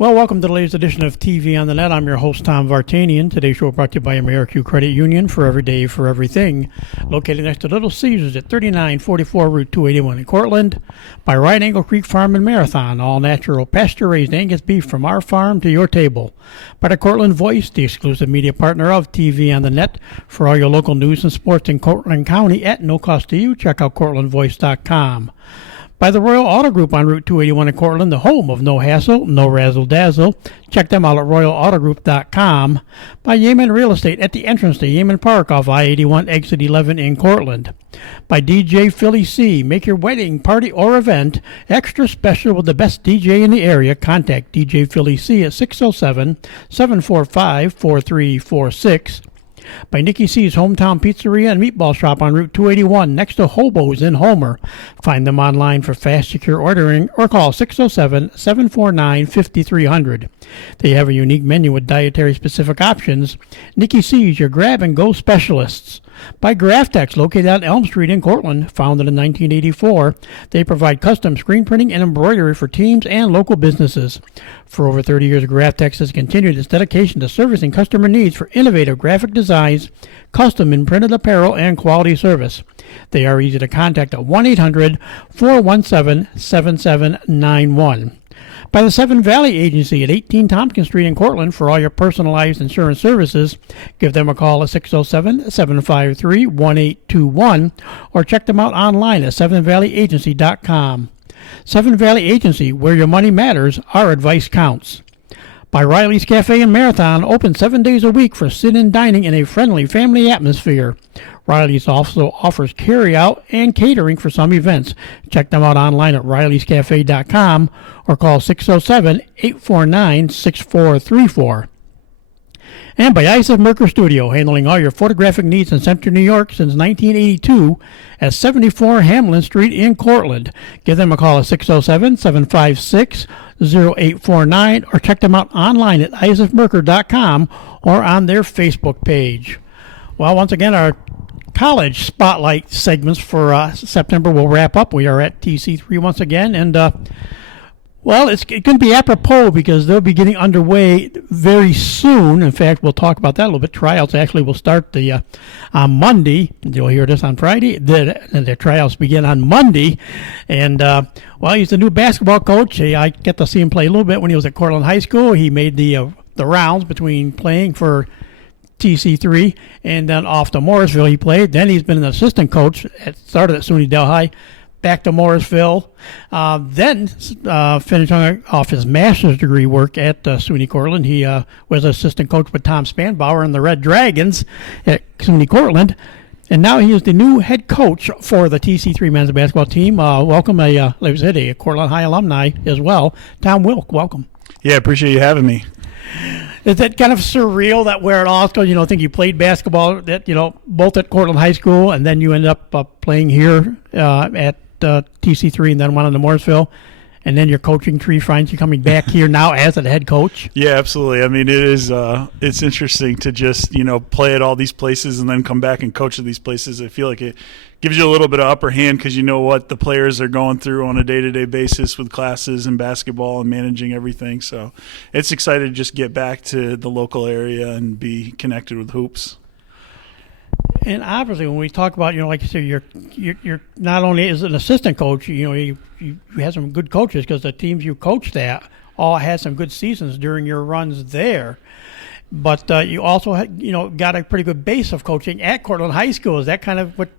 Well, welcome to the latest edition of TV on the Net. I'm your host, Tom Vartanian. Today's show brought to you by AmeriQ Credit Union, for every day, for everything. Located next to Little Caesars at 3944 Route 281 in Cortland. By Right Angle Creek Farm and Marathon, all natural pasture-raised Angus beef from our farm to your table. By the Cortland Voice, the exclusive media partner of TV on the Net. For all your local news and sports in Cortland County at no cost to you, check out CortlandVoice.com. By the Royal Auto Group on Route 281 in Cortland, the home of no hassle, no razzle-dazzle. Check them out at RoyalAutoGroup.com. By Yemen Real Estate at the entrance to Yemen Park off I-81 exit 11 in Cortland. By DJ Philly C. Make your wedding, party, or event extra special with the best DJ in the area. Contact DJ Philly C at 607-745-4346. By Nikki C's Hometown Pizzeria and Meatball Shop on Route 281 next to Hobo's in Homer. Find them online for fast, secure ordering or call 607-749-5300. They have a unique menu with dietary-specific options. Nikki C's, your grab-and-go specialists. By Graftex, located on Elm Street in Cortland, founded in 1984. They provide custom screen printing and embroidery for teams and local businesses. For over 30 years, Graftex has continued its dedication to servicing customer needs for innovative graphic designs, custom and printed apparel, and quality service. They are easy to contact at 1-800-417-7791. By the Seven Valley Agency at 18 Tompkins Street in Cortland for all your personalized insurance services. Give them a call at 607-753-1821 or check them out online at sevenvalleyagency.com. Seven Valley Agency, where your money matters, our advice counts. By Riley's Cafe and Marathon, open 7 days a week for sit-in dining in a friendly family atmosphere. Riley's also offers carry-out and catering for some events. Check them out online at rileyscafe.com or call 607-849-6434. And by Isaac Merker Studio, handling all your photographic needs in Central New York since 1982 at 74 Hamlin Street in Cortland. Give them a call at 607-756-0849 or check them out online at isaacmerker.com or on their Facebook page. Well, once again, our college spotlight segments for September will wrap up. We are at TC3 once again, and well, it's going to be apropos because they'll be getting underway very soon. In fact, we'll talk about that a little bit. Tryouts actually will start on Monday. You'll hear this on Friday. The tryouts begin on Monday. And, well, he's the new basketball coach. I get to see him play a little bit when he was at Cortland High School. He made the rounds between playing for TC3 and then off to Morrisville he played. Then he's been an assistant coach. Started at SUNY Del High. Back to Morrisville, then finished off his master's degree work at SUNY Cortland. He was assistant coach with Tom Spanbauer and the Red Dragons at SUNY Cortland, and now he is the new head coach for the TC3 men's basketball team. Welcome, a Cortland High alumni as well, Tom Wilk. Welcome. Yeah, appreciate you having me. Is that kind of surreal that where it all goes? I think you played basketball both at Cortland High School, and then you end up playing here at TC3 and then went on to Morrisville, and then your coaching tree finds you coming back here now as a head coach. Yeah, absolutely. I mean, it is it's interesting to just play at all these places and then come back and coach at these places. I feel like it gives you a little bit of upper hand because you know what the players are going through on a day-to-day basis with classes and basketball and managing everything. So it's exciting to just get back to the local area and be connected with hoops. And obviously, when we talk about, like you said, you're not only as an assistant coach, you had some good coaches because the teams you coached at all had some good seasons during your runs there. But you also had, got a pretty good base of coaching at Cortland High School. Is that kind of what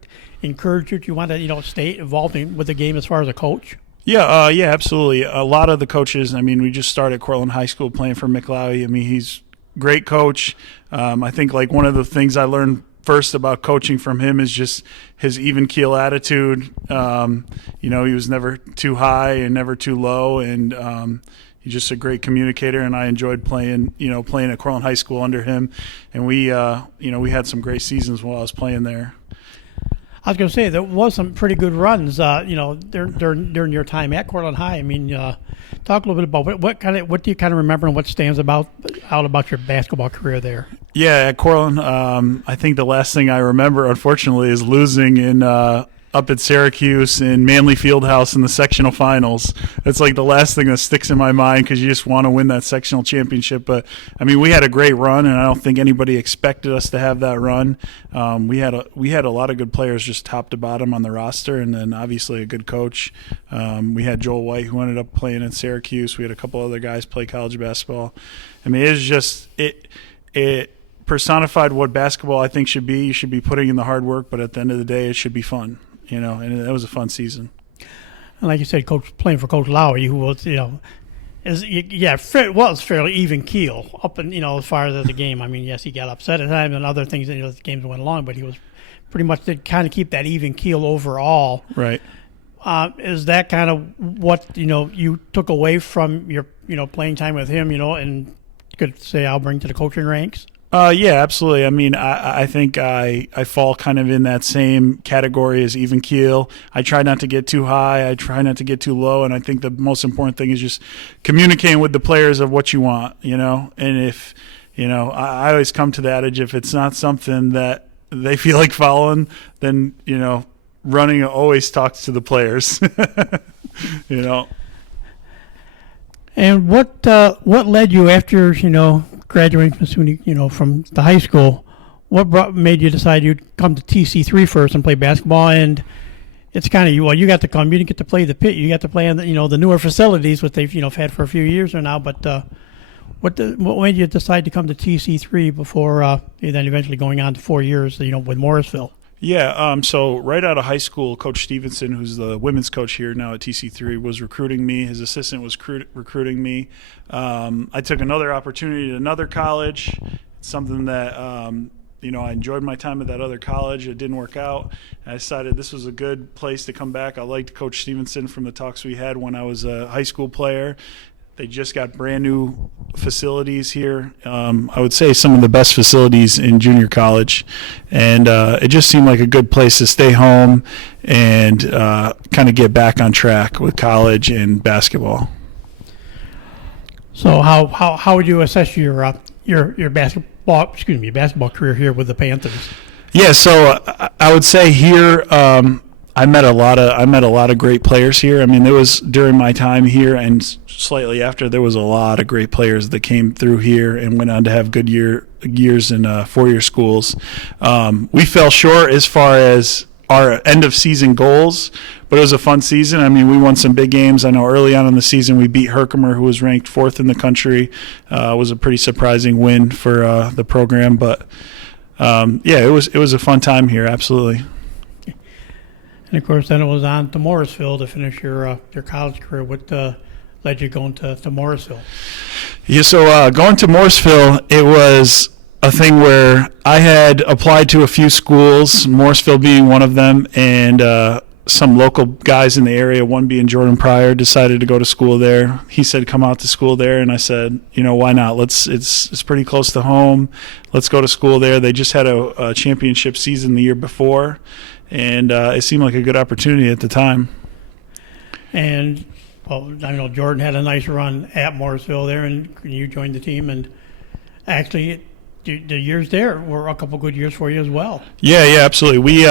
encouraged you to want to, stay involved with the game as far as a coach? Yeah, absolutely. A lot of the coaches, we just started Cortland High School playing for McLowey. he's a great coach. I think like one of the things I learned first about coaching from him is just his even keel attitude. He was never too high and never too low, and he's just a great communicator. And I enjoyed playing at Cortland High School under him, and we had some great seasons while I was playing there. I was going to say there was some pretty good runs, during your time at Cortland High. Talk a little bit about what do you kind of remember and what stands out about your basketball career there? Yeah, at Cortland, I think the last thing I remember, unfortunately, is losing in up at Syracuse in Manley Fieldhouse in the sectional finals. That's like the last thing that sticks in my mind because you just want to win that sectional championship. But, I mean, we had a great run, and I don't think anybody expected us to have that run. We had a lot of good players just top to bottom on the roster, and then obviously a good coach. We had Joel White, who ended up playing at Syracuse. We had a couple other guys play college basketball. I mean, it was just it personified what basketball I think should be. You should be putting in the hard work, but at the end of the day, it should be fun. And that was a fun season. And like you said, playing for Coach Lowry, who was, was fairly even keel up and, as far as the game. I mean, yes, he got upset at times and other things, as the games went along, but he was pretty much to kind of keep that even keel overall. Right. Is that kind of what, you took away from your, playing time with him, and could say I'll bring to the coaching ranks? Yeah, absolutely. I mean, I think I fall kind of in that same category as even keel. I try not to get too high. I try not to get too low. And I think the most important thing is just communicating with the players of what you want, And if, I always come to the adage, if it's not something that they feel like following, then, running always talks to the players, And what led you after, graduating from SUNY, from the high school, what made you decide you'd come to TC3 first and play basketball? And it's kind of you got to come. You didn't get to play the pit. You got to play in the newer facilities, which they've had for a few years now. But what made you decide to come to TC3 before then eventually going on to 4 years, with Morrisville? Yeah, so right out of high school, Coach Stevenson, who's the women's coach here now at TC3, was recruiting me. His assistant was recruiting me. I took another opportunity at another college, something that, I enjoyed my time at that other college. It didn't work out. I decided this was a good place to come back. I liked Coach Stevenson from the talks we had when I was a high school player. They just got brand new facilities here. I would say some of the best facilities in junior college. And it just seemed like a good place to stay home and kind of get back on track with college and basketball. So how would you assess your basketball career here with the Panthers? Yeah, so I would say here I met a lot of great players here. I mean, there was during my time here and slightly after, there was a lot of great players that came through here and went on to have good years in 4-year schools. We fell short as far as our end of season goals, but it was a fun season. I mean, we won some big games. I know early on in the season we beat Herkimer, who was ranked 4th in the country. It was a pretty surprising win for the program, but it was a fun time here. Absolutely. And of course, then it was on to Morrisville to finish your college career. What led you going to Morrisville? Yeah, so going to Morrisville, it was a thing where I had applied to a few schools, Morrisville being one of them, and some local guys in the area, one being Jordan Pryor, decided to go to school there. He said, come out to school there, and I said, why not? It's pretty close to home. Let's go to school there. They just had a championship season the year before, and it seemed like a good opportunity at the time. And, well, I know Jordan had a nice run at Morrisville there, and you joined the team. And actually, the years there were a couple good years for you as well. Yeah, absolutely. We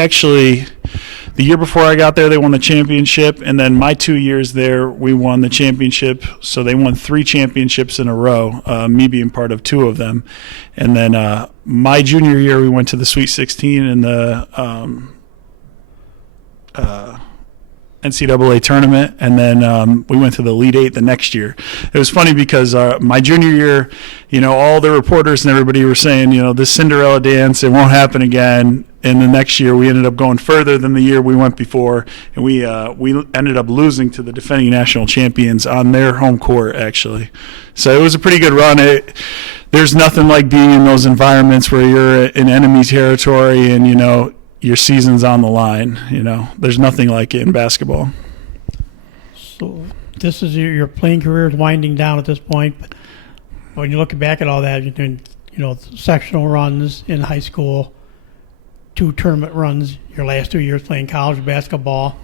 actually, the year before I got there, they won the championship. And then my 2 years there, we won the championship. So they won 3 championships in a row, me being part of 2 of them. And then my junior year, we went to the Sweet 16 in the NCAA tournament, and then we went to the Elite 8 the next year. It was funny because my junior year, all the reporters and everybody were saying, this Cinderella dance, it won't happen again. And the next year, we ended up going further than the year we went before, and we ended up losing to the defending national champions on their home court, actually. So it was a pretty good run. There's nothing like being in those environments where you're in enemy territory and, your season's on the line. There's nothing like it in basketball. So this is your playing career is winding down at this point. But when you look back at all that, you're doing, sectional runs in high school, 2 tournament runs, your last 2 years playing college basketball.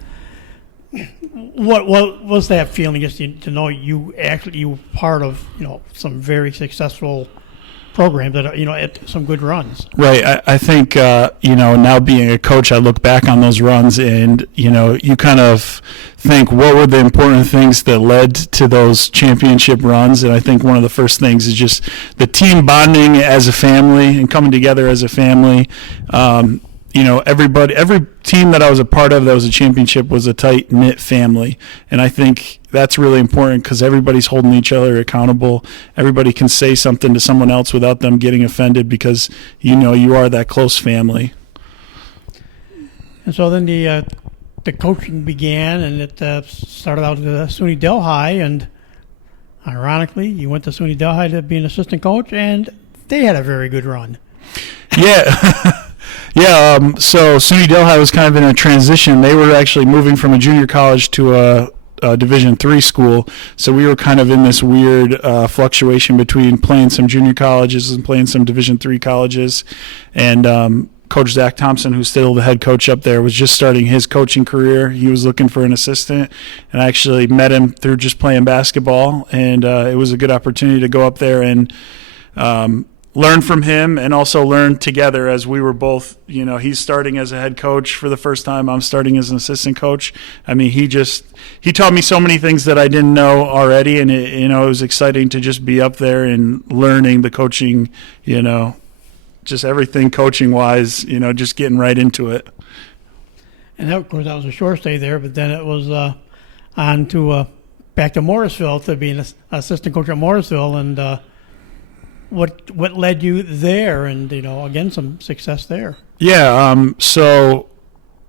What was that feeling just to know you were part of, some very successful programs that are, at some good runs. Right. I think, now being a coach, I look back on those runs and, you kind of think what were the important things that led to those championship runs. And I think one of the first things is just the team bonding as a family and coming together as a family. Every team that I was a part of that was a championship was a tight-knit family. And I think that's really important because everybody's holding each other accountable. Everybody can say something to someone else without them getting offended because, you are that close family. And so then the coaching began, and it started out at SUNY Delhi, and ironically, you went to SUNY Delhi to be an assistant coach, and they had a very good run. Yeah. So SUNY Delhi was kind of in a transition. They were actually moving from a junior college to a Division III school, so we were kind of in this weird fluctuation between playing some junior colleges and playing some Division III colleges. And Coach Zach Thompson, who's still the head coach up there, was just starting his coaching career. He was looking for an assistant, and I actually met him through just playing basketball, and it was a good opportunity to go up there and learn from him and also learn together as we were both, he's starting as a head coach for the first time. I'm starting as an assistant coach. I mean, he taught me so many things that I didn't know already. And it was exciting to just be up there and learning the coaching, just everything coaching wise, just getting right into it. And that, of course, that was a short stay there, but then it was on to back to Morrisville to be an assistant coach at Morrisville. And what led you there, and again some success there? Yeah, so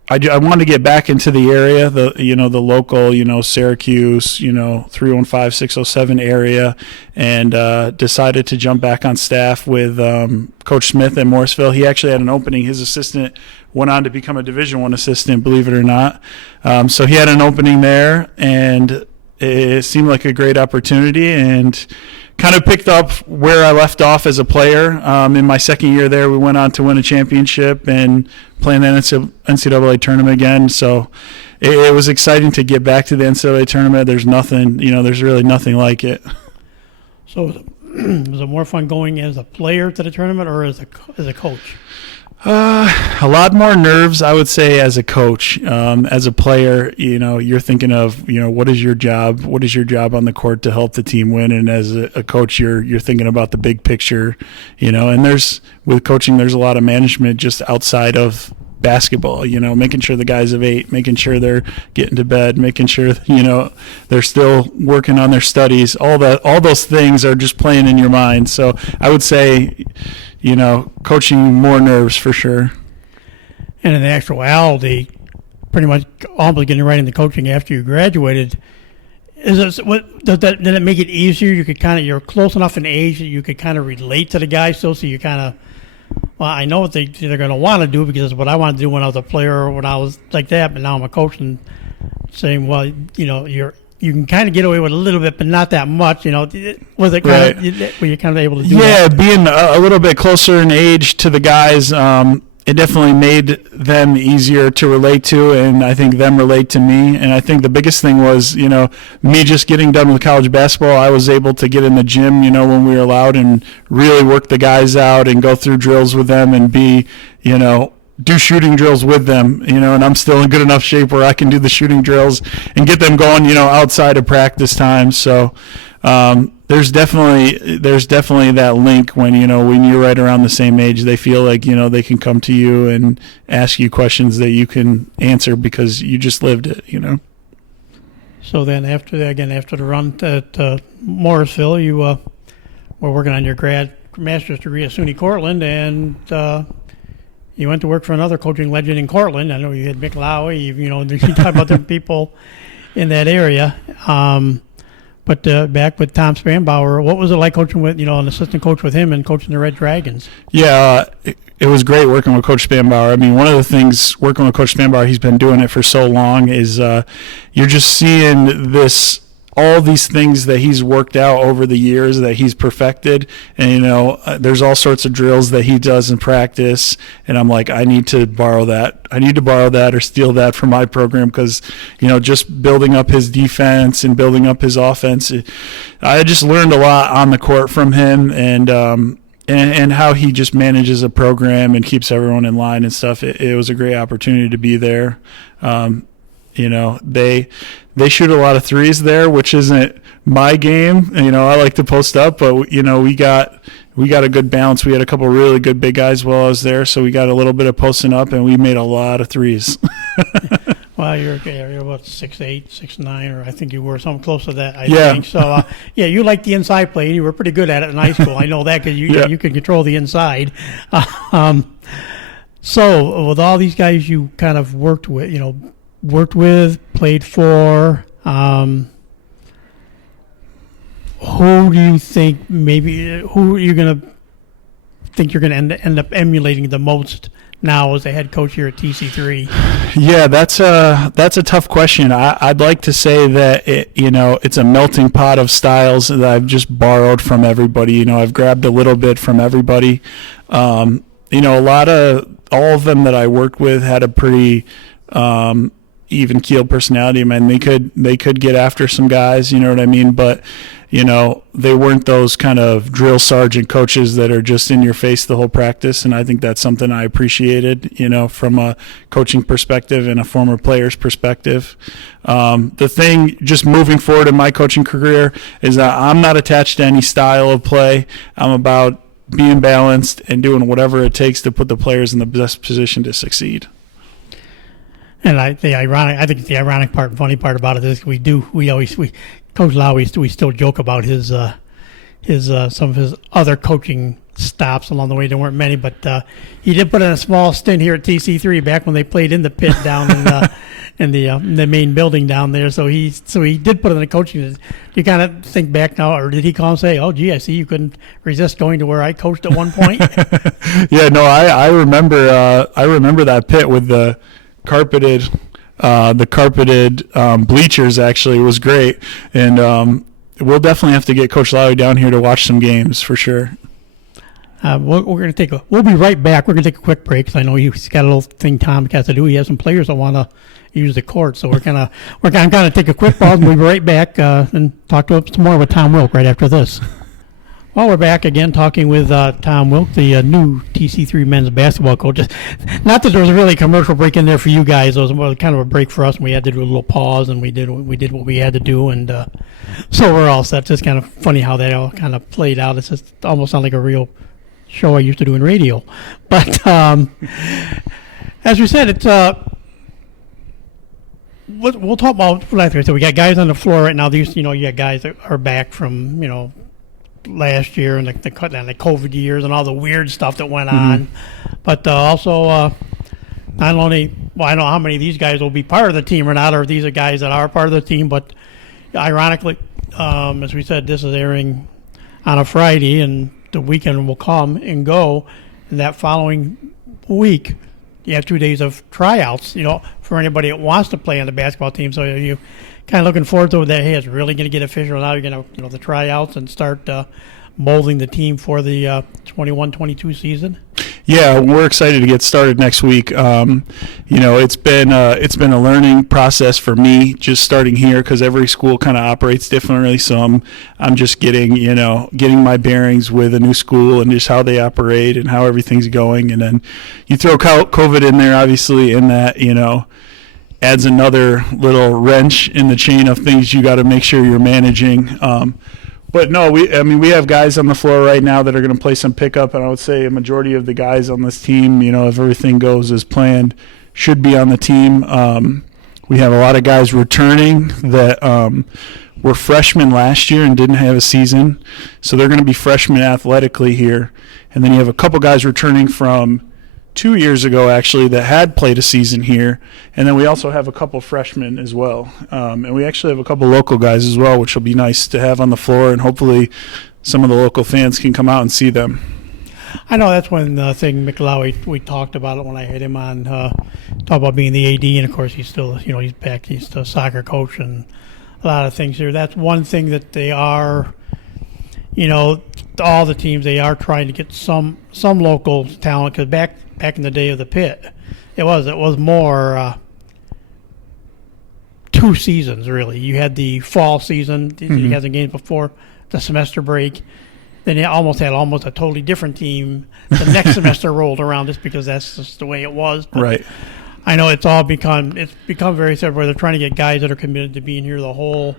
I wanted to get back into the area, the local, Syracuse, 315, 607 area, and decided to jump back on staff with Coach Smith at Morrisville. He actually had an opening. His assistant went on to become a Division I assistant, believe it or not. So he had an opening there, and it seemed like a great opportunity, and kind of picked up where I left off as a player. In my second year there, we went on to win a championship and play in the NCAA tournament again. So it was exciting to get back to the NCAA tournament. There's nothing, there's really nothing like it. So was it more fun going as a player to the tournament or as a coach? A lot more nerves, I would say, as a coach. As a player, you're thinking of, what is your job? What is your job on the court to help the team win? And as a coach, you're thinking about the big picture, and with coaching, there's a lot of management just outside of basketball, making sure the guys have ate, making sure they're getting to bed, making sure, they're still working on their studies. All those things are just playing in your mind. So I would say, coaching more nerves for sure. And in actuality, pretty much almost getting right into coaching after you graduated, did it make it easier? You could you're close enough in age that you could kind of relate to the guys still, so you kind of, I know what they're going to want to do because it's what I wanted to do when I was a player or when I was like that, but now I'm a coach and saying, well, you can kind of get away with a little bit, but not that much. Was it kind of, were you kind of able to do that? Yeah, being a little bit closer in age to the guys, it definitely made them easier to relate to, and I think them relate to me. And I think the biggest thing was, me just getting done with college basketball, I was able to get in the gym, when we were allowed, and really work the guys out and go through drills with them and be, do shooting drills with them, and I'm still in good enough shape where I can do the shooting drills and get them going, outside of practice time. So there's definitely that link when you're right around the same age, they feel like, they can come to you and ask you questions that you can answer because you just lived it, So then after the run at Morrisville, you were working on your master's degree at SUNY Cortland, and you went to work for another coaching legend in Cortland. I know you had Mick Lowry, you talk about the people in that area. But back with Tom Spanbauer, what was it like coaching with, an assistant coach with him and coaching the Red Dragons? Yeah, it was great working with Coach Spanbauer. I mean, one of the things working with Coach Spanbauer, he's been doing it for so long, is you're just seeing all these things that he's worked out over the years that he's perfected. And, there's all sorts of drills that he does in practice. And I'm like, I need to borrow that. Or steal that from my program because, just building up his defense and building up his offense. I just learned a lot on the court from him. And, and how he just manages a program and keeps everyone in line and stuff. It was a great opportunity to be there. They shoot a lot of threes there, which isn't my game. I like to post up, but we got a good balance. We had a couple really good big guys while I was there, so we got a little bit of posting up, and we made a lot of threes. Well, you're about 6'8", 6'9", or I think you were something close to that, I Yeah. think. So, you liked the inside play, and you were pretty good at it in high school. I know that because you could control the inside. So, with all these guys you kind of worked with, played for, who do you think who are you going to think you're going to end up emulating the most now as a head coach here at TC3? Yeah, that's a tough question. I'd like to say that it's a melting pot of styles that I've just borrowed from everybody. I've grabbed a little bit from everybody. All of them that I worked with had a pretty even keeled personality. I mean, they could get after some guys, you know what I mean? But they weren't those kind of drill sergeant coaches that are just in your face the whole practice. And I think that's something I appreciated, from a coaching perspective and a former player's perspective. The thing just moving forward in my coaching career is that I'm not attached to any style of play. I'm about being balanced and doing whatever it takes to put the players in the best position to succeed. And I think the ironic part, funny part about it is Coach Lau, we still joke about his some of his other coaching stops along the way. There weren't many, but he did put in a small stint here at TC3 back when they played in the pit down in the main building down there. So he did put in the coaching. Do you kind of think back now, or did he call and say, "Oh, gee, I see you couldn't resist going to where I coached at one point"? Yeah, no, I remember that pit with the carpeted bleachers. Actually, was great, and we'll definitely have to get Coach Lowry down here to watch some games for sure. We're going to we'll be right back. We're going to take a quick break because I know he's got a little thing Tom has to do. He has some players that want to use the court, so we're going to take a quick pause and we'll be right back and talk to some more with Tom Wilk right after this. Well, we're back again talking with Tom Wilk, the new TC3 men's basketball coach. Not that there was really a commercial break in there for you guys. It was more kind of a break for us, and we had to do a little pause, and we did what we had to do, and so we're all set. It's just kind of funny how that all kind of played out. It's just almost sound like a real show I used to do in radio. But as we said, it's we'll talk about, like I said, we got guys on the floor right now. These, you got guys that are back from, last year and the COVID years and all the weird stuff that went on. But also, not only, I don't know how many of these guys will be part of the team or not, or these are guys that are part of the team, but ironically, as we said, this is airing on a Friday, and the weekend will come and go, and that following week, you have 2 days of tryouts, for anybody that wants to play on the basketball team. So you kind of looking forward to that. Hey, it's really going to get official now. You're going to, the tryouts and start molding the team for the 21-22 season. Yeah, we're excited to get started next week. It's been a learning process for me just starting here because every school kind of operates differently. So I'm just getting my bearings with a new school and just how they operate and how everything's going. And then you throw COVID in there, obviously, in that adds another little wrench in the chain of things you got to make sure you're managing. But no, we have guys on the floor right now that are going to play some pickup, and I would say a majority of the guys on this team, if everything goes as planned, should be on the team. We have a lot of guys returning that were freshmen last year and didn't have a season, so they're going to be freshmen athletically here. And then you have a couple guys returning from 2 years ago, actually, that had played a season here. And then we also have a couple freshmen as well. And we actually have a couple local guys as well, which will be nice to have on the floor. And hopefully some of the local fans can come out and see them. I know that's one thing McLeod, we talked about it when I had him on, talk about being the AD. And, of course, he's still, he's back. He's still a soccer coach and a lot of things here. That's one thing that they are, all the teams, they are trying to get some local talent, because back in the day of the pit, it was more 2 seasons really. You had the fall season, you had the games before the semester break, then they almost had a totally different team the next semester rolled around, just because that's just the way it was. But Right. I know it's become very sad where they're trying to get guys that are committed to being here the whole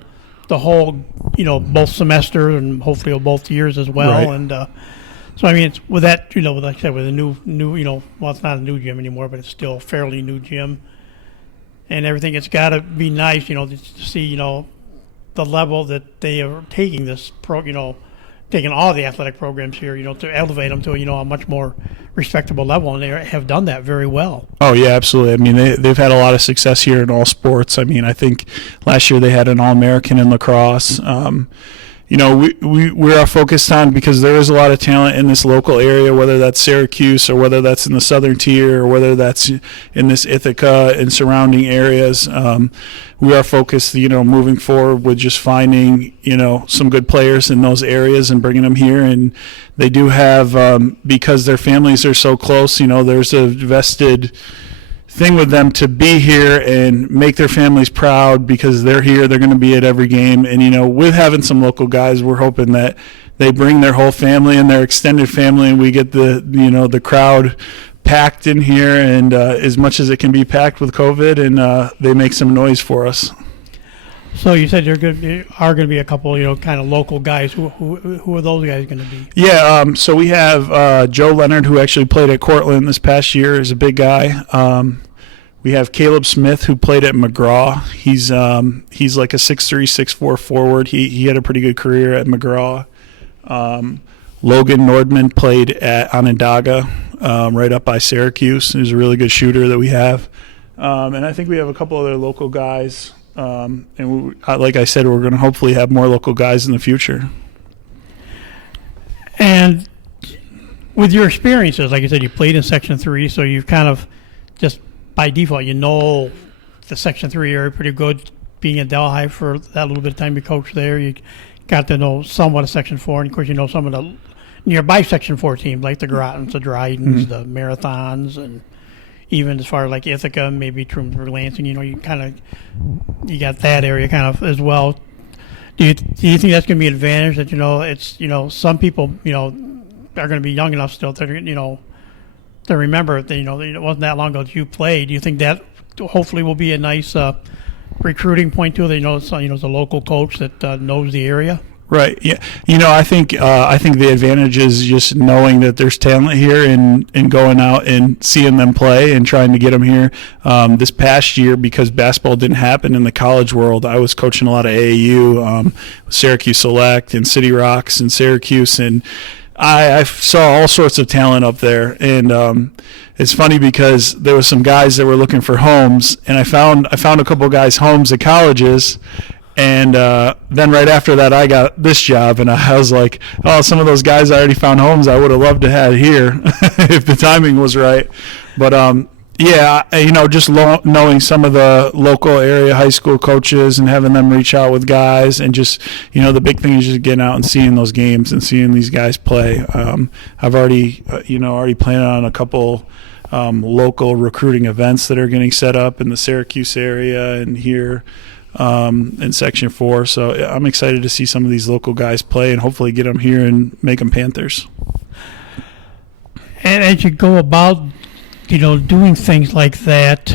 both semesters and hopefully both years as well. Right. And so I mean, it's with that, like I said, with a new well, it's not a new gym anymore, but it's still a fairly new gym and everything. It's got to be nice, to see the level that they are taking this taking all the athletic programs here, to elevate them to a much more respectable level, and they have done that very well. Oh yeah, absolutely. I mean, they've had a lot of success here in all sports. I mean, I think last year they had an All-American in lacrosse. We are focused on, because there is a lot of talent in this local area, whether that's Syracuse or whether that's in the southern tier or whether that's in this Ithaca and surrounding areas. We are focused, moving forward with just finding, some good players in those areas and bringing them here. And they do have, because their families are so close, there's a vested thing with them to be here and make their families proud, because they're here, they're going to be at every game. And with having some local guys, we're hoping that they bring their whole family and their extended family, and we get the crowd packed in here, and as much as it can be packed with COVID, and they make some noise for us. So you said there are going to be a couple, kind of local guys. Who are those guys going to be? Yeah, so we have Joe Leonard, who actually played at Cortland this past year, is a big guy. We have Caleb Smith, who played at McGraw. He's like a 6'3", 6'4" forward. He had a pretty good career at McGraw. Logan Nordman played at Onondaga, right up by Syracuse. He's a really good shooter that we have. And I think we have a couple other local guys. Like I said, we're going to hopefully have more local guys in the future. And with your experiences, like you said, you played in Section 3, so you've kind of just by default, the Section 3 area pretty good. Being at Delhi for that little bit of time you coached there, you got to know somewhat of Section 4, and of course you know some of the nearby Section 4 teams like the Grottons, the Drydens, the Marathons, and even as far as like Ithaca, maybe Trimsburg, Lansing. You got that area kind of as well. Do you think that's going to be an advantage that it's some people are going to be young enough still to to remember that it wasn't that long ago that you played. Do you think that hopefully will be a nice recruiting point too? That it's a local coach that knows the area. Right. Yeah. I think the advantage is just knowing that there's talent here and going out and seeing them play and trying to get them here. This past year, because basketball didn't happen in the college world, I was coaching a lot of AAU, Syracuse Select and City Rocks and Syracuse, and I saw all sorts of talent up there. And it's funny because there were some guys that were looking for homes, and I found a couple of guys homes at colleges. And then right after that, I got this job, and I was like, oh, some of those guys I already found homes I would have loved to have here if the timing was right. But, just knowing some of the local area high school coaches and having them reach out with guys, and just, the big thing is just getting out and seeing those games and seeing these guys play. I've already planned on a couple local recruiting events that are getting set up in the Syracuse area and here. In Section 4, so I'm excited to see some of these local guys play and hopefully get them here and make them Panthers. And as you go about, doing things like that,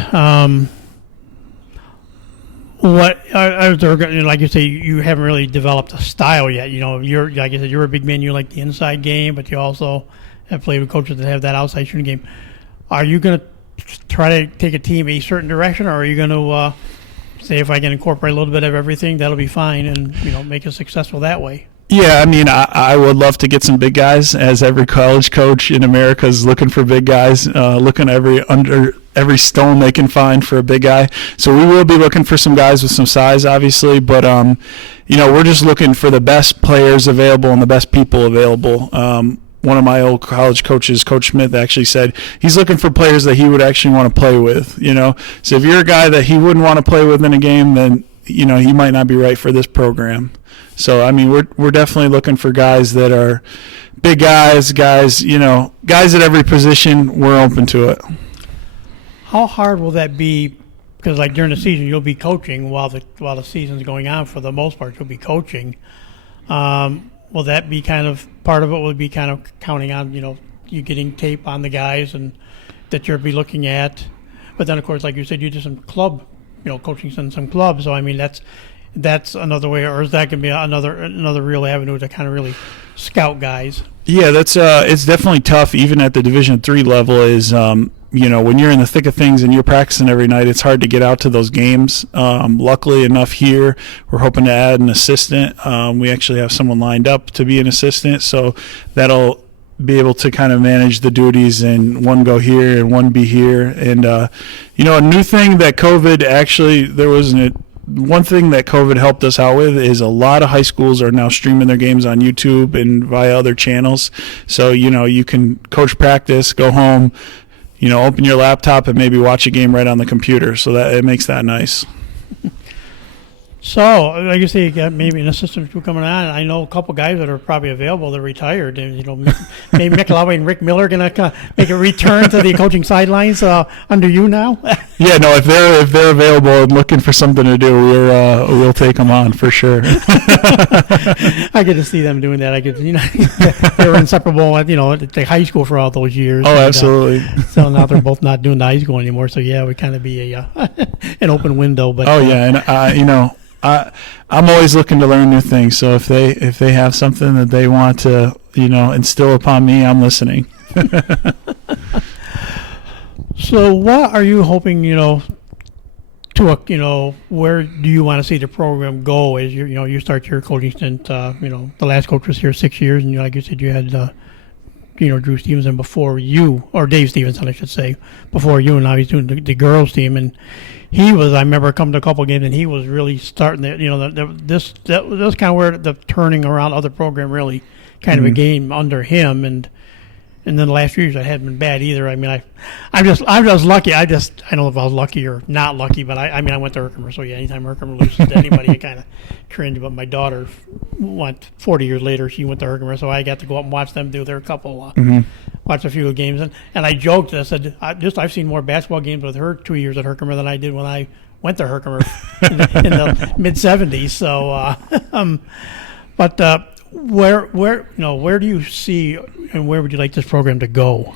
what are there? Like you say, you haven't really developed a style yet. You're like I said, you're a big man. You like the inside game, but you also have played with coaches that have that outside shooting game. Are you going to try to take a team a certain direction, or are you going to say, if I can incorporate a little bit of everything, that'll be fine, and make it successful that way? Yeah, I mean, I would love to get some big guys, as every college coach in America is looking for big guys, looking under every stone they can find for a big guy. So we will be looking for some guys with some size, obviously, but we're just looking for the best players available and the best people available. One of my old college coaches, Coach Smith, actually said he's looking for players that he would actually want to play with, So if you're a guy that he wouldn't want to play with in a game, then, he might not be right for this program. So, I mean, we're definitely looking for guys that are big guys, guys at every position. We're open to it. How hard will that be? Because, like, during the season, you'll be coaching while the season's going on. For the most part, you'll be coaching. will that be kind of part of it? Will be kind of counting on you getting tape on the guys and that you'll be looking at, but then of course, like you said, you do some club, coaching in some clubs. So I mean, that's another way, or is that going to be another real avenue to kind of really scout guys? Yeah, that's it's definitely tough, even at the Division III level. Is when you're in the thick of things and you're practicing every night, it's hard to get out to those games. Luckily enough, here we're hoping to add an assistant. We actually have someone lined up to be an assistant, so that'll be able to kind of manage the duties and one go here and one be here. And a new thing that COVID actually one thing that COVID helped us out with is a lot of high schools are now streaming their games on YouTube and via other channels. So, you can coach practice, go home, open your laptop and maybe watch a game right on the computer. So that it makes that nice. So, like you say, you got maybe an assistant or two coming on. I know a couple guys that are probably available. They're retired. And, maybe McLaughlin and Rick Miller are going to make a return to the coaching sidelines under you now. Yeah, no, if they're available and looking for something to do, we'll take them on for sure. I get to see them doing that. I get they were inseparable at the high school for all those years. Oh, absolutely. So now they're both not doing the high school anymore. So yeah, it would kind of be an open window. But yeah, and I'm always looking to learn new things. So if they have something that they want to instill upon me, I'm listening. So what are you hoping to where do you want to see the program go as you start your coaching stint? The last coach was here 6 years, and like you said, you had Drew Stevenson before you, or Dave Stevenson, I should say, before you, and now he's doing the girls team. And I remember coming to a couple of games, and he was really starting that was kind of where the turning around of the program really kind of a game under him. And then the last few years I hadn't been bad either. I mean, I'm just lucky. I don't know if I was lucky or not lucky, but I went to Herkimer, so yeah, anytime Herkimer loses to anybody, I kind of cringe. But my daughter went 40 years later. She went to Herkimer, so I got to go up and watch them do their couple, watch a few games. And I joked, I said, I've seen more basketball games with her 2 years at Herkimer than I did when I went to Herkimer in the mid '70s. So, where do you see and where would you like this program to go?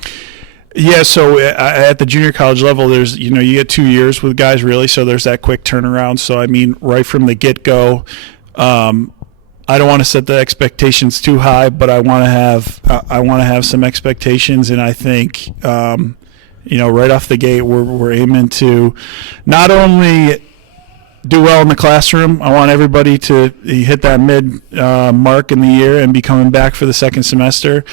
Yeah, so at the junior college level, there's you get 2 years with guys really, so there's that quick turnaround. So I mean, right from the get-go, I don't want to set the expectations too high, but I want to have some expectations, and I think right off the gate we're aiming to not only do well in the classroom. I want everybody to hit that mid mark in the year and be coming back for the second semester.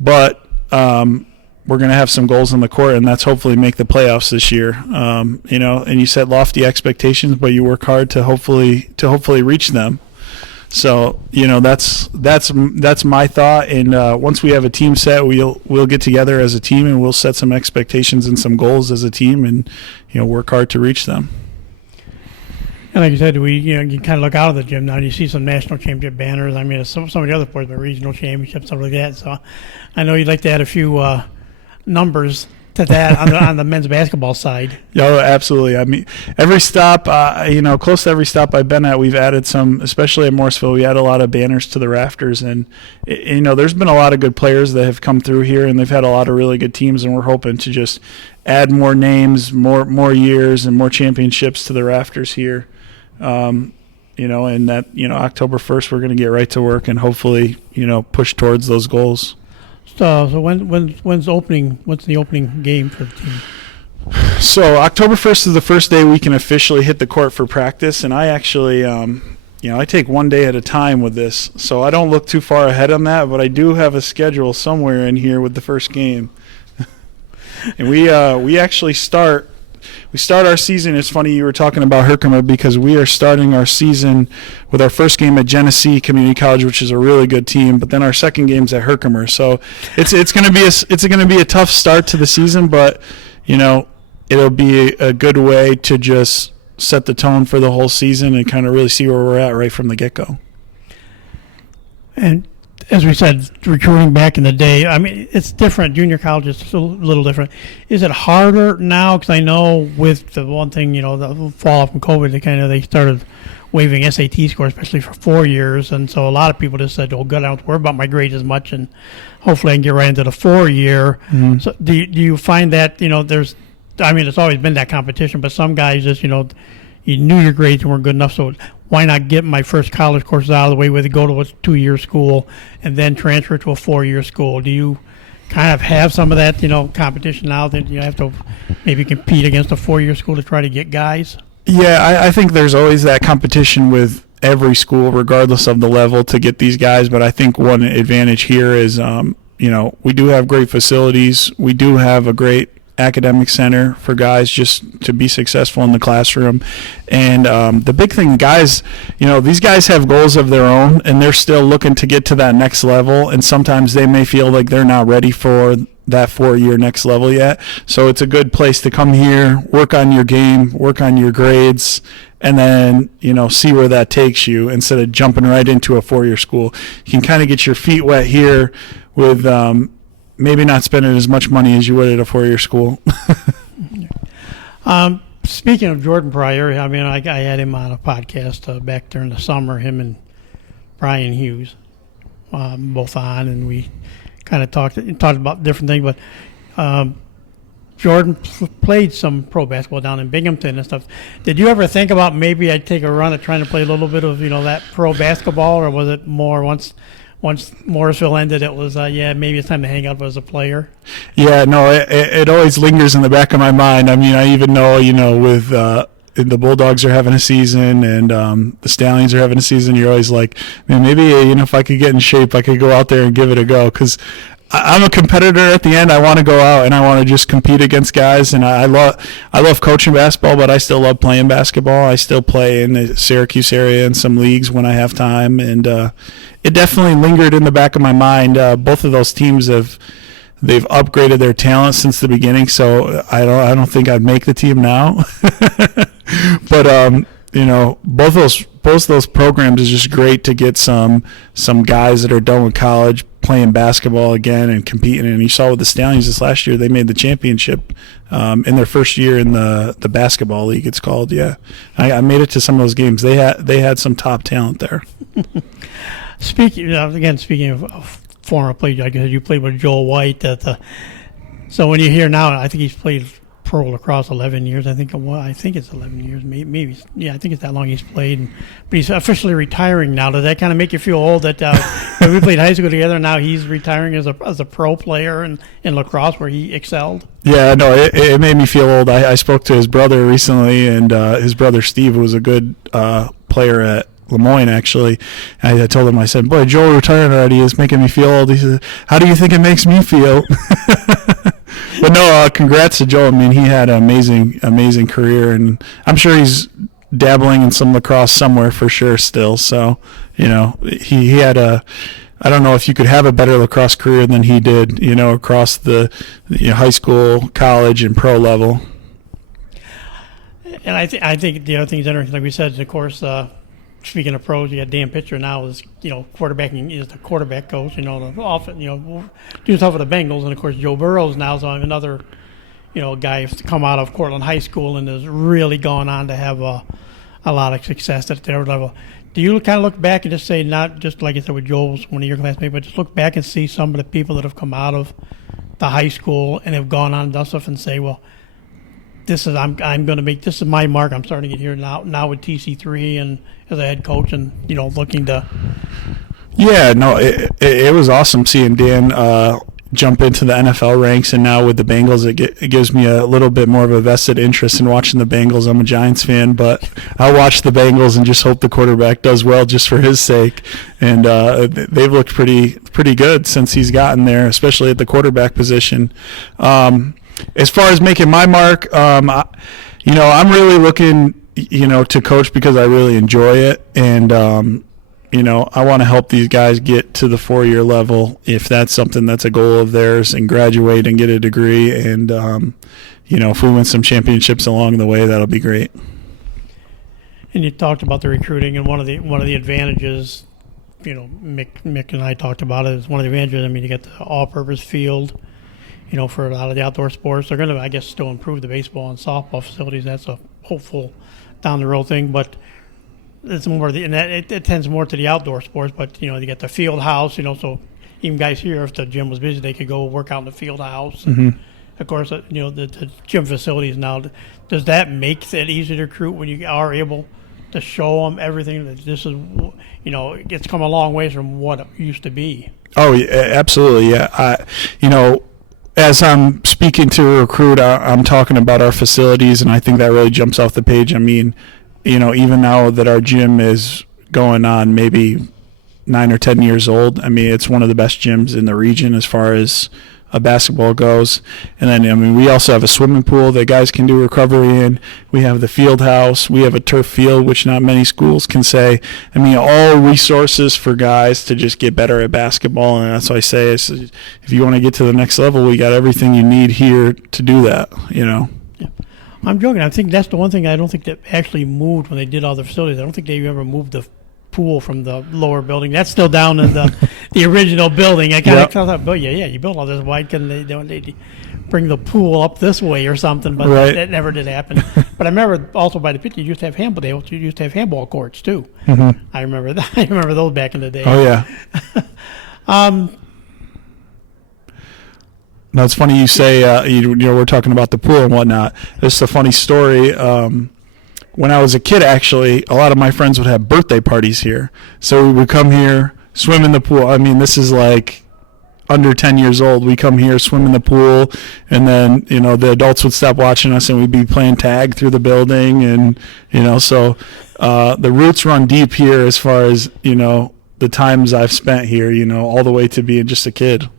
But we're going to have some goals on the court, and that's hopefully make the playoffs this year. And you set lofty expectations, but you work hard to hopefully reach them. So that's my thought. And once we have a team set, we'll get together as a team and we'll set some expectations and some goals as a team, and work hard to reach them. And like you said, you kind of look out of the gym now and you see some national championship banners. I mean, some of the other sports, but regional championships, stuff like that. So I know you'd like to add a few numbers to that on the men's basketball side. Oh, absolutely. I mean, every stop, close to every stop I've been at, we've added some, especially at Morrisville, we add a lot of banners to the rafters. And, there's been a lot of good players that have come through here, and they've had a lot of really good teams, and we're hoping to just add more names, more years, and more championships to the rafters here. And that, October 1st, we're going to get right to work and hopefully, push towards those goals. So when's the opening game for the team? So October 1st is the first day we can officially hit the court for practice, and I actually, I take one day at a time with this, so I don't look too far ahead on that, but I do have a schedule somewhere in here with the first game. And we actually start our season. It's funny you were talking about Herkimer, because we are starting our season with our first game at Genesee Community College, which is a really good team, but then our second game's at Herkimer. So it's going to be a tough start to the season, but it'll be a good way to just set the tone for the whole season and kind of really see where we're at right from the get-go. And as we said, recruiting back in the day, I mean, it's different. Junior college is a little different. Is it harder now? Because I know with the one thing, the fall off from COVID, they started waiving SAT scores, especially for 4 years. And so a lot of people just said, oh, good, I don't have to worry about my grades as much, and hopefully I can get right into the 4-year. Mm-hmm. So do you find that, it's always been that competition, but some guys just, you knew your grades weren't good enough, so why not get my first college courses out of the way with go to a 2-year school and then transfer to a 4-year school? Do you kind of have some of that, competition now that you have to maybe compete against a 4-year school to try to get guys? Yeah, I think there's always that competition with every school, regardless of the level, to get these guys. But I think one advantage here is, we do have great facilities. We do have a great academic center for guys just to be successful in the classroom. And the big thing, guys, these guys have goals of their own, and they're still looking to get to that next level. And sometimes they may feel like they're not ready for that 4-year next level yet. So it's a good place to come here, work on your game, work on your grades, and then, see where that takes you instead of jumping right into a 4-year school. You can kind of get your feet wet here with maybe not spending as much money as you would at a 4-year school. Speaking of Jordan Pryor, I had him on a podcast back during the summer, him and Brian Hughes, both on, and we kind of talked about different things, but Jordan played some pro basketball down in Binghamton and stuff. Did you ever think about maybe I'd take a run at trying to play a little bit of, that pro basketball, or was it more once Morrisville ended, it was, maybe it's time to hang up as a player? Yeah, no, it always lingers in the back of my mind. I even know, with the Bulldogs are having a season and the Stallions are having a season, you're always like, man, maybe, if I could get in shape, I could go out there and give it a go. Because I'm a competitor at the end. I want to go out and I want to just compete against guys. And I love coaching basketball, but I still love playing basketball. I still play in the Syracuse area in some leagues when I have time. And it definitely lingered in the back of my mind. Both of those teams they've upgraded their talent since the beginning. So I don't think I'd make the team now. But both those programs is just great to get some guys that are done with college playing basketball again and competing. And you saw with the Stallions this last year, they made the championship in their first year in the basketball league, it's called. Yeah, I made it to some of those games. They had some top talent there. Speaking of former players, I guess you played with Joel White. So when you hear now, I think he's played pro lacrosse 11 years. I think it's 11 years, maybe. Yeah, I think it's that long he's played. But he's officially retiring now. Does that kind of make you feel old that when we played high school together, now he's retiring as a pro player in lacrosse where he excelled? Yeah, no, it made me feel old. I spoke to his brother recently, and his brother Steve was a good player at Lemoyne, actually. I told him, I said, boy, Joel retiring already is making me feel old. He said, how do you think it makes me feel? But no, congrats to Joel. He had an amazing career, and I'm sure he's dabbling in some lacrosse somewhere for sure still. So, he had I don't know if you could have a better lacrosse career than he did, across the high school, college, and pro level. And I think the other thing is interesting, like we said, of course, speaking of pros, you got Dan Pitcher now is quarterbacking is the quarterback coach. Often doing stuff with the Bengals, and of course Joe Burrows now is another guy who's come out of Cortland High School and has really gone on to have a lot of success at their level. Do you kind of look back and just say, not just like I said with Joel's one of your classmates, but just look back and see some of the people that have come out of the high school and have gone on and done stuff and say, well, I'm going to make this is my mark. I'm starting it here now with TC3 and as a head coach and looking to. Yeah, no, it was awesome seeing Dan jump into the NFL ranks, and now with the Bengals, it gives me a little bit more of a vested interest in watching the Bengals. I'm a Giants fan, but I watch the Bengals and just hope the quarterback does well just for his sake. And they've looked pretty good since he's gotten there, especially at the quarterback position. As far as making my mark, I'm really looking, to coach because I really enjoy it. And, I want to help these guys get to the 4-year level if that's something that's a goal of theirs, and graduate and get a degree. And, if we win some championships along the way, that'll be great. And you talked about the recruiting, and one of the advantages Mick and I talked about it. It's one of the advantages. I mean, you get the all-purpose field, for a lot of the outdoor sports. They're going to, I guess, still improve the baseball and softball facilities. That's a hopeful down the road thing, but it's more it tends more to the outdoor sports. But you get the field house. So even guys here, if the gym was busy, they could go work out in the field house. And of course, the gym facilities now. Does that make it easier to recruit when you are able to show them everything that this is? It's come a long ways from what it used to be. Oh, yeah, absolutely. Yeah, as I'm speaking to a recruit, I'm talking about our facilities, and I think that really jumps off the page. I mean, even now that our gym is going on maybe 9 or 10 years old, I mean, it's one of the best gyms in the region as far as basketball goes. And then, we also have a swimming pool that guys can do recovery in. We have the field house. We have a turf field, which not many schools can say. I mean, all resources for guys to just get better at basketball. And that's why I say, if you want to get to the next level, we got everything you need here to do that, Yeah. I'm joking. I think that's the one thing I don't think that actually moved when they did all the facilities. I don't think they ever moved the pool from the lower building. That's still down in the original building. I kind of thought, but you built all this. Why couldn't they bring the pool up this way or something? But that never did happen. But I remember also by the pitch, you used to have handball courts too. I remember that. I remember those back in the day. Oh yeah. No, it's funny you say we're talking about the pool and whatnot. This is a funny story. When I was a kid, actually, a lot of my friends would have birthday parties here. So we would come here, swim in the pool. I mean, this is like under 10 years old. We come here, swim in the pool, and then, the adults would stop watching us and we'd be playing tag through the building. And, so the roots run deep here as far as, the times I've spent here, all the way to being just a kid.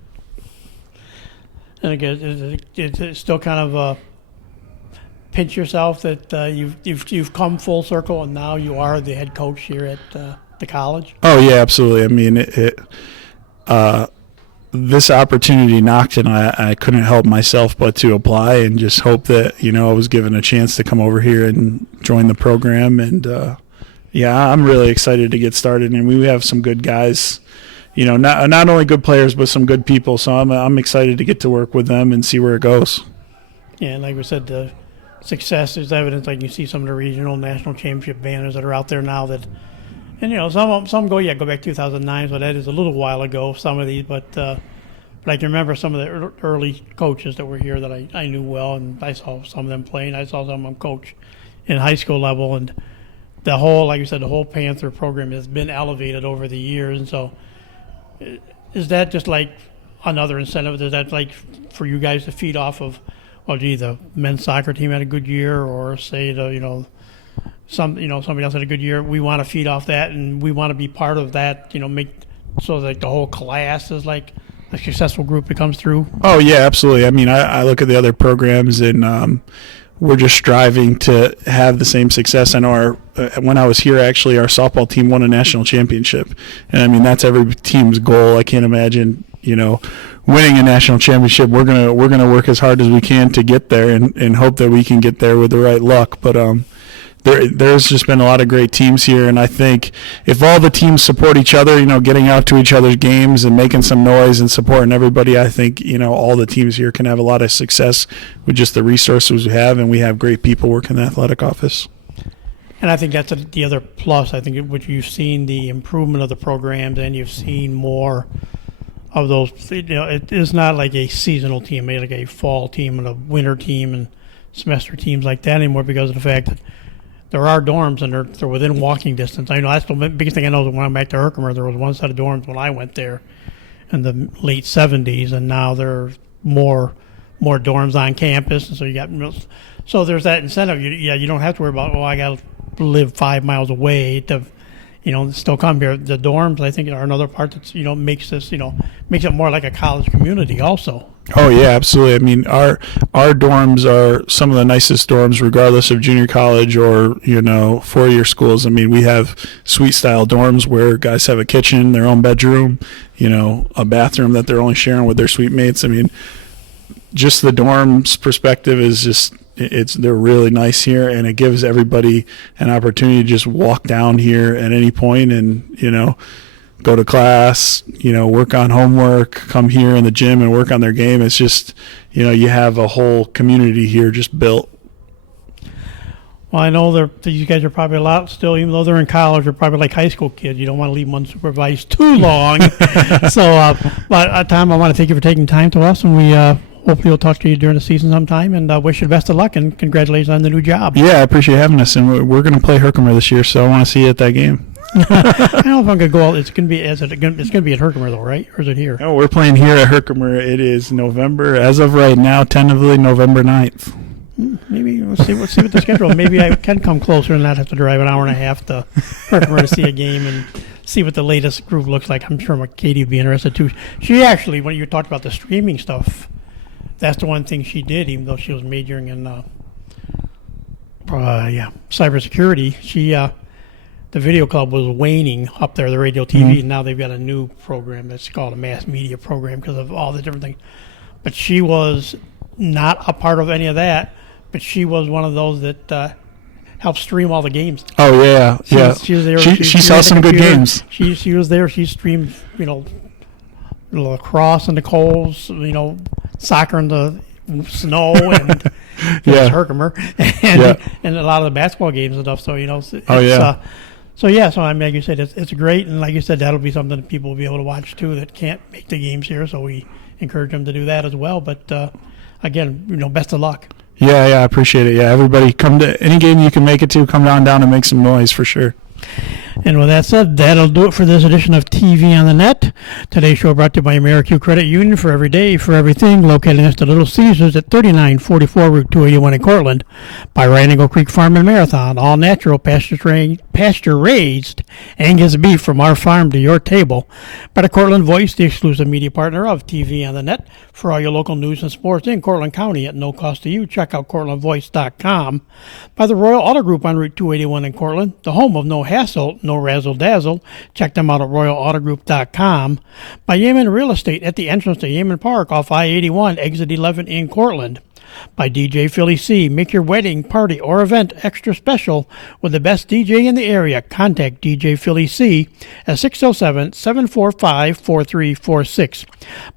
And again, it's still kind of pinch yourself that you've come full circle and now you are the head coach here at the college? Oh yeah, absolutely. I mean, this opportunity knocked, and I couldn't help myself but to apply and just hope that I was given a chance to come over here and join the program. And I'm really excited to get started. And we have some good guys. Not only good players but some good people. So I'm excited to get to work with them and see where it goes. Yeah, and like we said, the success is evident. Like you see some of the regional, national championship banners that are out there now. Some go back 2009, so that is a little while ago. Some of these, but I can remember some of the early coaches that were here that I knew well, and I saw some of them playing. I saw some of them coach in high school level, and the whole, like you said, the whole Panther program has been elevated over the years. And so, is that just like another incentive? Is that like for you guys to feed off of? Well, gee, the men's soccer team had a good year, or say somebody else had a good year. We want to feed off that, and we want to be part of that. Make so like the whole class is like a successful group that comes through. Oh yeah, absolutely. I mean, I look at the other programs, and we're just striving to have the same success. I know when I was here, actually, our softball team won a national championship, and I mean that's every team's goal. I can't imagine winning a national championship. We're gonna work as hard as we can to get there, and hope that we can get there with the right luck. But there's just been a lot of great teams here, and I think if all the teams support each other, getting out to each other's games and making some noise and supporting everybody, I think all the teams here can have a lot of success with just the resources we have, and we have great people working the athletic office. And I think that's the other plus. I think which you've seen the improvement of the programs, and you've seen more of those. It is not like a seasonal team, like a fall team and a winter team and semester teams like that anymore, because of the fact that there are dorms and they're within walking distance. I know that's the biggest thing I know. Is when I went back to Herkimer, there was one set of dorms when I went there in the late 70s, and now there are more dorms on campus, and so you got there's that incentive. You don't have to worry about I got to live 5 miles away to still come here. The dorms, I think, are another part that's makes this makes it more like a college community also. Oh yeah, absolutely. I mean, our dorms are some of the nicest dorms, regardless of junior college or 4-year schools. I mean, we have suite style dorms where guys have a kitchen, their own bedroom, a bathroom that they're only sharing with their suite mates. I mean, just the dorms perspective is just they're really nice here, and it gives everybody an opportunity to just walk down here at any point and go to class, work on homework, come here in the gym and work on their game. It's just, you have a whole community here just built. Well, I know these guys are probably a lot still, even though they're in college, they're probably like high school kids. You don't want to leave them unsupervised too long. But Tom, I want to thank you for taking time to us, and we hopefully we'll talk to you during the season sometime, and wish you the best of luck, and congratulations on the new job. Yeah, I appreciate having us, and we're going to play Herkimer this year, so I want to see you at that game. I don't know if I'm going to go out. It's going to be at Herkimer, though, right? Or is it here? No, we're playing here at Herkimer. It is November, as of right now, tentatively November 9th. Maybe we'll see what the schedule. Maybe I can come closer and not have to drive an hour and a half to Herkimer to see a game and see what the latest group looks like. I'm sure Katie would be interested too. She actually, when you talked about the streaming stuff, that's the one thing she did, even though she was majoring in cybersecurity. She the video club was waning up there, the radio TV, and now they've got a new program that's called a mass media program because of all the different things. But she was not a part of any of that. But she was one of those that helped stream all the games. Oh yeah, yeah. She was there. She saw some good games. She was there. She streamed, lacrosse in the coals, soccer in the snow, and Herkimer, and a lot of the basketball games and stuff. So So I mean, like you said, it's great, and like you said, that'll be something that people will be able to watch too that can't make the games here. So we encourage them to do that as well. But again, best of luck. Yeah, I appreciate it. Yeah, everybody come to any game you can make it to. Come down and make some noise for sure. And with that said, that'll do it for this edition of TV on the Net. Today's show brought to you by AmeriQ Credit Union, for every day, for everything, located next to Little Caesars at 3944 Route 281 in Cortland. By Rhino Creek Farm and Marathon, all natural, pasture-raised Angus beef from our farm to your table. By the Cortland Voice, the exclusive media partner of TV on the Net, for all your local news and sports in Cortland County at no cost to you. Check out CortlandVoice.com. By the Royal Auto Group on Route 281 in Cortland, the home of no hassle, no razzle-dazzle. Check them out at RoyalAutoGroup.com. By Yemen Real Estate at the entrance to Yemen Park off I-81, exit 11 in Cortland. By DJ Philly C. Make your wedding, party, or event extra special with the best DJ in the area. Contact DJ Philly C at 607-745-4346.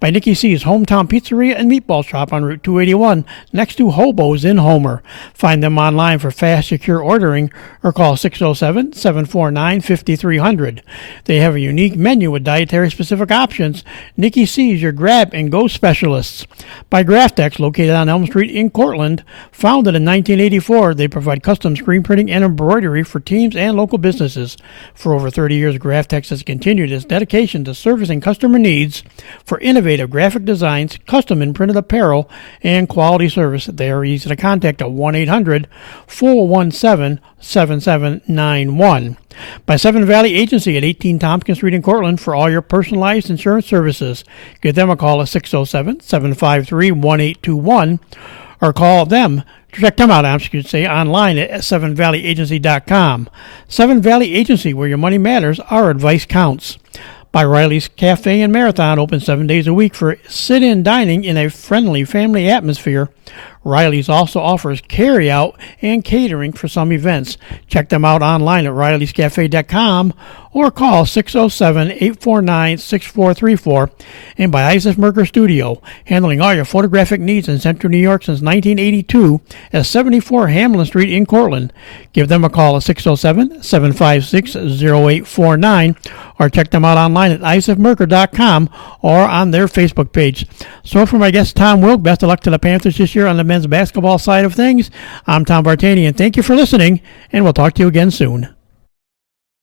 By Nikki C's Hometown Pizzeria and Meatball Shop on Route 281, next to Hobo's in Homer. Find them online for fast, secure ordering or call 607-749-5300. They have a unique menu with dietary-specific options. Nikki C's, your grab-and-go specialists. By Graftex, located on Elm Street in Cortland. Founded in 1984, they provide custom screen printing and embroidery for teams and local businesses. For over 30 years, Graftex has continued its dedication to servicing customer needs for innovative graphic designs, custom and printed apparel, and quality service. They are easy to contact at 1-800-417-7791. By Seven Valley Agency at 18 Tompkins Street in Cortland for all your personalized insurance services. Give them a call at 607-753-1821 or call them. Check them out, online at 7valleyagency.com. Seven Valley Agency, where your money matters, our advice counts. By Riley's Cafe and Marathon, open 7 days a week for sit-in dining in a friendly family atmosphere. Riley's also offers carry-out and catering for some events. Check them out online at rileyscafe.com or call 607-849-6434. And by Isaac Merker Studio, handling all your photographic needs in Central New York since 1982 at 74 Hamlin Street in Cortland. Give them a call at 607-756-0849 or check them out online at isaacmerker.com or on their Facebook page. So for my guest Tom Wilk, best of luck to the Panthers this year on the men's basketball side of things. I'm Tom Bartani, and thank you for listening, and we'll talk to you again soon.